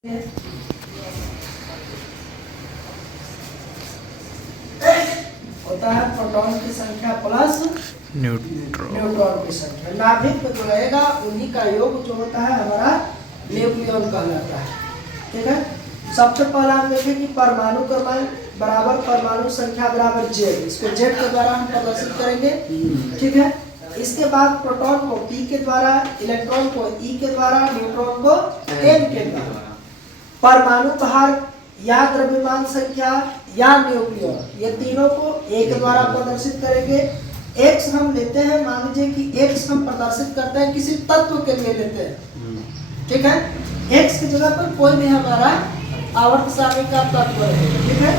होता है प्रोटॉन की संख्या प्लस न्यूट्रॉन की संख्या। नाभिक में जो रहेगा उन्हीं का योग जो होता है हमारा न्यूक्लियन कहलाता है। ठीक है, सबसे पहला हम देखें कि परमाणु क्रमांक बराबर परमाणु संख्या बराबर जेड, इसको जेड के द्वारा हम प्रदर्शित करेंगे। ठीक है, इसके बाद प्रोटॉन को पी के द्वारा, इलेक्ट्रॉन को ई के द्वारा, न्यूट्रॉन को एन के द्वारा। परमाणु भार या द्रव्यमान संख्या या न्यूक्लियन, ये तीनों को ए के द्वारा प्रदर्शित करेंगे। एक्स हम लेते हैं, मान लीजिए कि एक्स हम प्रदर्शित करते हैं किसी तत्व के लिए लेते हैं। ठीक है, एक्स की जगह पर कोई भी हमारा आवर्त सारणी का तत्व है। ठीक है,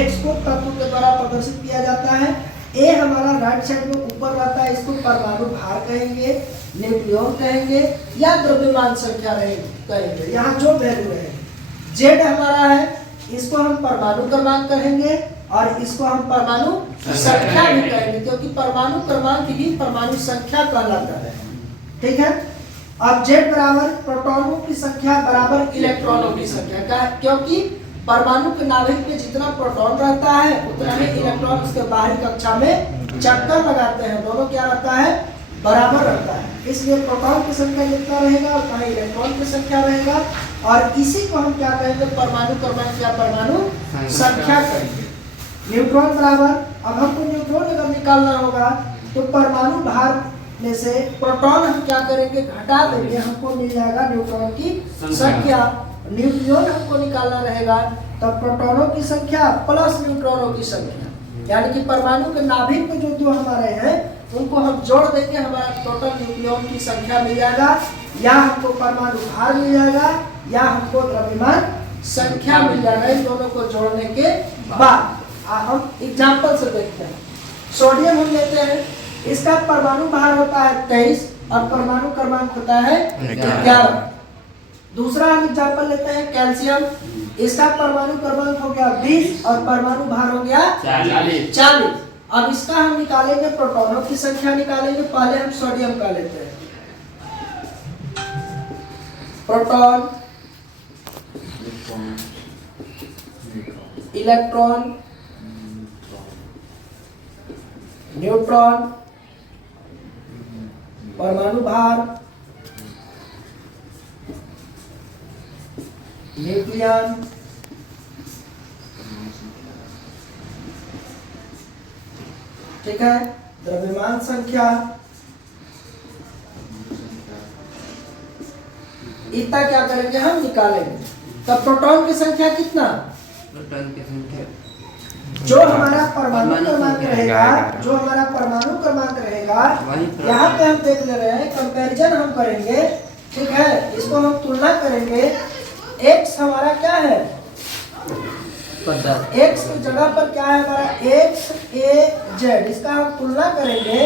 एक्स को तत्व के द्वारा प्रदर्शित किया जाता है। ए हमारा राइट साइड में ऊपर रहता है, इसको परमाणु भार कहेंगे, न्यूक्लियन कहेंगे या द्रव्यमान संख्या कहेंगे, यहाँ जो वैल्यू है। जेड हमारा है, इसको हम परमाणु क्रमांक कहेंगे और इसको हम परमाणु संख्या भी कहेंगे, क्योंकि परमाणु क्रमांक ही परमाणु संख्या कहलाता है। ठीक है, अब जेड बराबर प्रोटॉनों की संख्या बराबर इलेक्ट्रॉनों की संख्या, क्योंकि परमाणु के नाभिक में जितना प्रोटॉन रहता है उतना ही इलेक्ट्रॉन उसके बाहरी कक्षा में चक्कर लगाते हैं, दोनों क्या रहता है, बराबर रहता है। इसलिए प्रोटॉन की संख्या जितना रहेगा उतना ही इलेक्ट्रॉन की संख्या रहेगा, और इसी को हम क्या कहेंगे, परमाणु क्रमांक या परमाणु संख्या कहेंगे। न्यूट्रॉन बराबर, अब हमको न्यूट्रॉन अगर निकालना होगा तो परमाणु भार में से प्रोटॉन हम क्या करेंगे, घटा देंगे, हमको मिल जाएगा न्यूट्रॉन की संख्या। न्यूक्लियन हमको निकालना रहेगा तब प्रोटॉनों की संख्या प्लस न्यूट्रॉनों की संख्या, यानी कि परमाणु के नाभिक में जो दो हमारे हैं उनको हम जोड़ देंगे, हमारा टोटल न्यूक्लियन की संख्या मिल जाएगा, या हमको परमाणु भार मिल जाएगा या हमको द्रव्यमान संख्या मिल जाएगा। इन दोनों को जोड़ने के बाद हम एग्जांपल से देखते हैं। सोडियम हम लेते हैं, इसका परमाणु भार होता है 23 और परमाणु क्रमांक होता है 11। दूसरा हम एग्जांपल लेते हैं कैल्शियम, इसका परमाणु क्रमांक हो गया 20 और परमाणु भार हो गया 40। अब इसका हम निकालेंगे, प्रोटॉनों की संख्या निकालेंगे। पहले हम सोडियम का लेते हैं, प्रोटॉन, इलेक्ट्रॉन, न्यूट्रॉन, परमाणु भार, न्यूक्लियन, ठीक है, द्रव्यमान संख्या, इतना क्या करेंगे, हम निकालेंगे। तब प्रोटॉन की संख्या कितना, प्रोटॉन की संख्या जो हमारा परमाणु क्रमांक रहेगा, जो हमारा परमाणु क्रमांक रहेगा, यहाँ पे हम देख ले रहे हैं, कंपैरिजन हम करेंगे। ठीक है, इसको हम तुलना करेंगे। एक्स हमारा क्या है, एक्स की जगह पर क्या है हमारा, एक्स ए जेड, इसका हम तुलना करेंगे।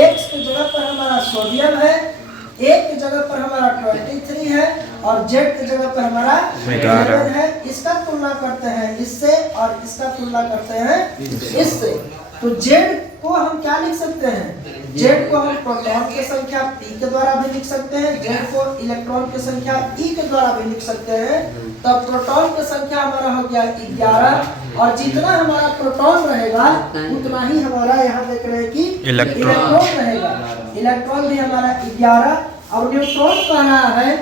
एक्स की जगह पर हमारा सोडियम है, ए की जगह पर हमारा 23 है और जेड की जगह पर हमारा 11 है। इसका तुलना करते हैं इससे और इसका तुलना करते हैं इससे, तो जेड को हम क्या लिख सकते हैं, जेड को हम प्रोटॉन की संख्या पी के द्वारा भी लिख सकते हैं, जेड को इलेक्ट्रॉन की संख्या ई के द्वारा भी लिख सकते हैं। तब प्रोटॉन की संख्या हमारा हो गया 11, और जितना हमारा प्रोटॉन रहेगा उतना ही हमारा यहाँ देख रहे हैं कि इलेक्ट्रॉन रहेगा। इलेक्ट्रॉन भी हमारा 11, और न्यूट्रॉन कह रहा है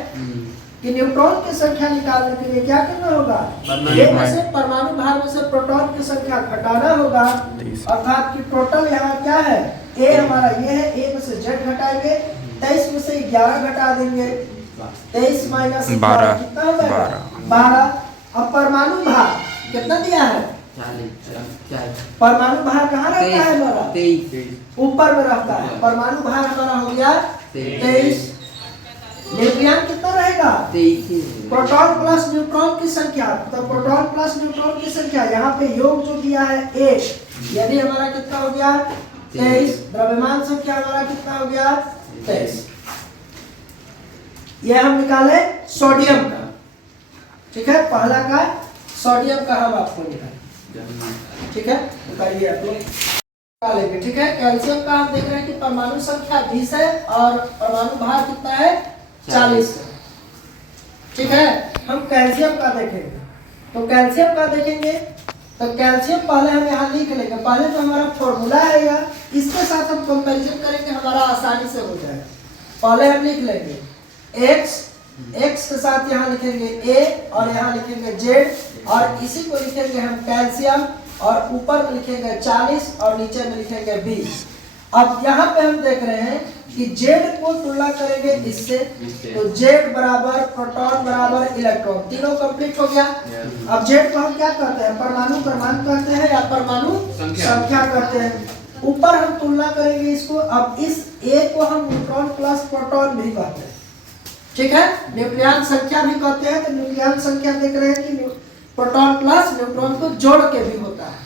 कि न्यूट्रॉन की संख्या निकालने के लिए क्या करना होगा, ए में से परमाणु भार में से प्रोटॉन की संख्या घटाना होगा, अर्थात कि टोटल यहाँ क्या है, ए हमारा ये है, ए में से जेड घटाएंगे, 23 में से 11 घटा देंगे, 23 माइनस 12 कितना हो जाएगा, 12। अब परमाणु भार कितना दिया है, 40। परमाणु भार कहाँ रहता है हमारा, 23 ऊपर में रहता है। परमाणु भार हमारा हो गया 23। न्यूक्लियन कितना रहेगा, 23। प्रोटॉन प्लस न्यूट्रॉन की संख्या, तो प्रोटॉन प्लस न्यूट्रॉन की संख्या यहाँ पे योग जो दिया है 1, यदि हमारा कितना हो गया 23। द्रव्यमान संख्या हमारा कितना हो गया 23। ये हम निकाले सोडियम का। ठीक है, पहला का सोडियम का हम आपको निकाले। ठीक है, करिए आप लोग निकालेंगे। ठीक है, कैल्शियम का हम देख रहे हैं कि परमाणु संख्या 20 है और परमाणु भार कितना है 40। ठीक है। हम कैल्शियम का देखेंगे, तो कैल्शियम का देखेंगे तो कैल्शियम पहले हम यहाँ लिख लेंगे। पहले तो हमारा फॉर्मूला आएगा, इसके साथ हम कंपैरिजन करेंगे, हमारा आसानी से हो जाएगा। पहले हम लिख लेंगे x के साथ यहाँ लिखेंगे a और यहाँ लिखेंगे z और इसी को लिखेंगे हम कैल्शियम और ऊपर में लिखेंगे 40 और नीचे में लिखेंगे 20। अब यहाँ पे हम देख रहे हैं कि Z को तुलना करेंगे इससे, तो Z बराबर प्रोटॉन बराबर इलेक्ट्रॉन, तीनों कंप्लीट हो गया। अब Z को हम क्या कहते हैं, परमाणु क्रमांक कहते हैं या परमाणु संख्या कहते हैं। ऊपर हम तुलना करेंगे इसको। अब इस A को हम न्यूट्रॉन प्लस प्रोटॉन भी कहते हैं, ठीक है। न्यूक्लियन संख्या भी कहते हैं। तो न्यूक्लियन संख्या देख रहे हैं कि प्रोटॉन प्लस न्यूट्रॉन को जोड़ के भी होता है,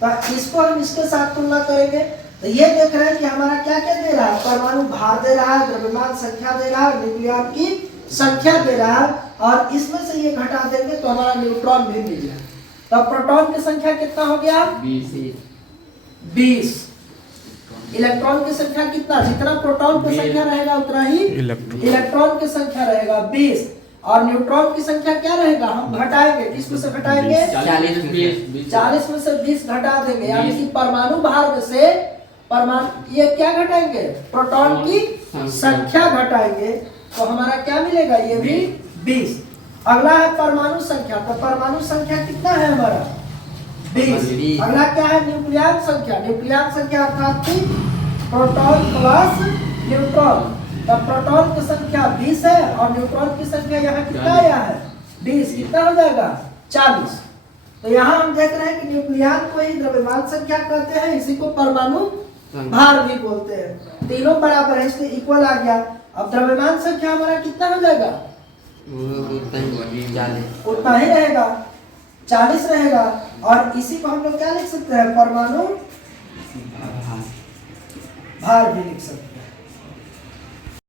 तो इसको हम इसके साथ तुलना करेंगे। तो ये देख रहे हैं कि हमारा क्या क्या दे रहा है, परमाणु भार दे रहा है, द्रव्यमान संख्या दे रहा है, न्यूक्लियन की संख्या दे रहा है, और इसमें से ये घटा देंगे तो हमारा न्यूट्रॉन भी मिल जाए। तो प्रोटॉन की संख्या कितना हो गया, 20। इलेक्ट्रॉन की संख्या कितना, जितना प्रोटॉन की संख्या रहेगा उतना ही इलेक्ट्रॉन की संख्या रहेगा 20। और न्यूट्रॉन की संख्या क्या रहेगा, हम घटाएंगे, किसमें से घटाएंगे, 40 में से 20 घटा देंगे, यानी कि परमाणु भार में से परमाणु ये क्या घटाएंगे, प्रोटॉन की संख्या घटाएंगे, तो हमारा क्या मिलेगा, ये भी 20। अगला है परमाणु संख्या, तो परमाणु संख्या कितना है हमारा, 20। अगला क्या है, न्यूक्लियन संख्या। न्यूक्लियन संख्या अर्थात कि प्रोटॉन प्लस न्यूट्रॉन, तो प्रोटॉन की संख्या 20 है और न्यूट्रॉन की संख्या यहाँ कितना आया है, 20। कितना हो जाएगा, 40। तो यहाँ हम देख रहे हैं कि न्यूक्लियन को ही द्रव्यमान संख्या कहते हैं, इसी को परमाणु भार भी बोलते हैं। तीनों बराबर है इसलिए इक्वल आ गया। अब द्रव्यमान संख्या हमारा कितना हो जाएगा, उतना ही रहेगा, 40 रहेगा। और इसी को हम लोग क्या लिख सकते हैं, परमाणु भार भी लिख सकते हैं।